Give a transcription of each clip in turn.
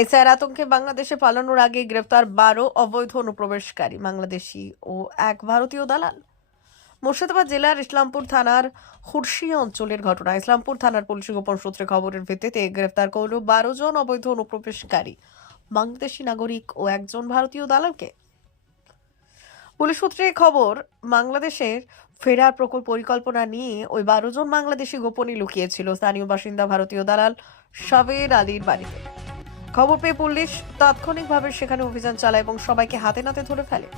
এছাড়া আতঙ্কে বাংলাদেশে পালানোর আগে গ্রেফতার 12 অবৈধ অনুপ্রবেশকারী বাংলাদেশি ও এক ভারতীয় দালাল। মুর্শিদাবাদ জেলার ইসলামপুর থানার হুরশিয়া অঞ্চলের ঘটনা। ইসলামপুর থানার পুলিশ গোপন সূত্রে খবরের ভিত্তিতে গ্রেফতার করল 12 জন অবৈধ অনুপ্রবেশকারী বাংলাদেশি নাগরিক ও একজন ভারতীয় দালালকে। পুলিশ সূত্রে খবর, বাংলাদেশের ফেরার পরিকল্পনা নিয়ে ওই 12 জন বাংলাদেশি গোপনে লুকিয়েছিল স্থানীয় বাসিন্দা ভারতীয় দালাল সাবের আলীর বাড়িতে। খবর পেয়ে পুলিশ তাৎক্ষণিকভাবে সেখানে অভিযান চালায় এবং সবাইকে হাতে নাতে ধরে ফেলে।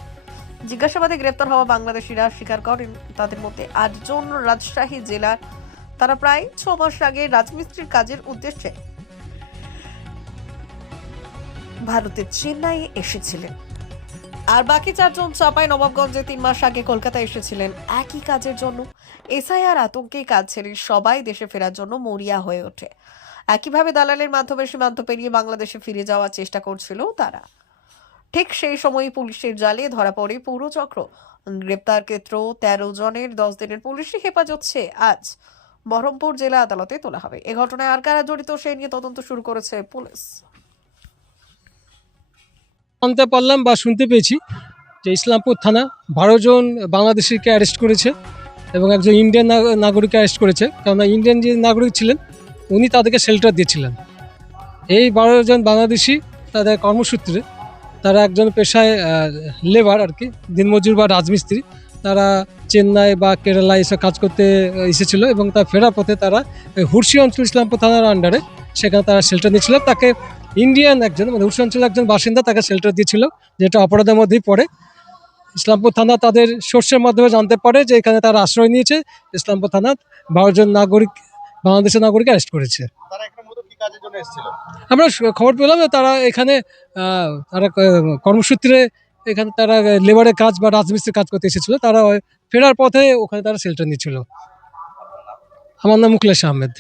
জিজ্ঞাসাবাদে গ্রেপ্তার হওয়া বাংলাদেশিরা স্বীকার করেন তাদের মধ্যে 8 জন রাজশাহী জেলার। তারা প্রায় 6 মাস আগে রাজমিস্ত্রির কাজের উদ্দেশ্যে ভারতের চেন্নাই এসেছিলেন, আর বাকি 4 জন চাঁপাই নবাবগঞ্জে 3 মাস আগে কলকাতায় এসেছিলেন একই কাজের জন্য। এসআইআর আতঙ্কে কাজ ছেড়ে সবাই দেশে ফেরার জন্য মরিয়া হয়ে ওঠে। একইভাবে দালালের মাধ্যমে সীমান্ত পেরিয়ে বাংলাদেশে ফিরে যাওয়ার চেষ্টা করছিল তারা। ঠিক সেই সময়ই পুলিশের জালে ধরা পড়ে পুরো চক্র। গ্রেপ্তারকৃত 13 জনের 10 দিনের পুলিশি হেফাজতে আজ বহরমপুর জেলা আদালতে তোলা হবে। এ ঘটনায় আর কারা জড়িত সে নিয়ে তদন্ত শুরু করেছে পুলিশ। জানতে পারলাম বা শুনতে পেয়েছি যে ইসলামপুর থানা 12 জন বাংলাদেশিকে অ্যারেস্ট করেছে এবং একজন ইন্ডিয়ান নাগরিককে অ্যারেস্ট করেছে। কেননা ইন্ডিয়ান যে নাগরিক ছিলেন উনি তাদেরকে শেল্টার দিয়েছিলেন। এই 12 জন বাংলাদেশি তাদের কর্মসূত্রে, তারা একজন পেশায় লেবার আর কি, দিনমজুর বা রাজমিস্ত্রি। তারা চেন্নাই বা কেরালা এসব কাজ করতে এসেছিল এবং তার ফেরার পথে তারা হুরশি অঞ্চল ইসলামপুর থানার আন্ডারে সেখানে তারা শেল্টার নিয়েছিল। তাকে ইন্ডিয়ান একজন মানে হুরশি অঞ্চলের একজন বাসিন্দা তাকে শেল্টার দিয়েছিল, যেটা অপরাধের মধ্যেই পড়ে। ইসলামপুর থানা তাদের সোর্সের মাধ্যমে জানতে পারে যে এখানে তারা আশ্রয় নিয়েছে। ইসলামপুর থানা 12 জন নাগরিক, বাংলাদেশের নাগরিক অ্যারেস্ট করেছে। আমরা খবর পেলাম যে তারা এখানে তারা কর্মসূত্রে এখানে তারা লেবারের কাজ বা রাজমিস্ত্রির কাজ করতে এসেছিল। তারা ফেরার পথে ওখানে তারা শেল্টার নিচ্ছিল। আমার নাম মুকলেশ আহমেদ।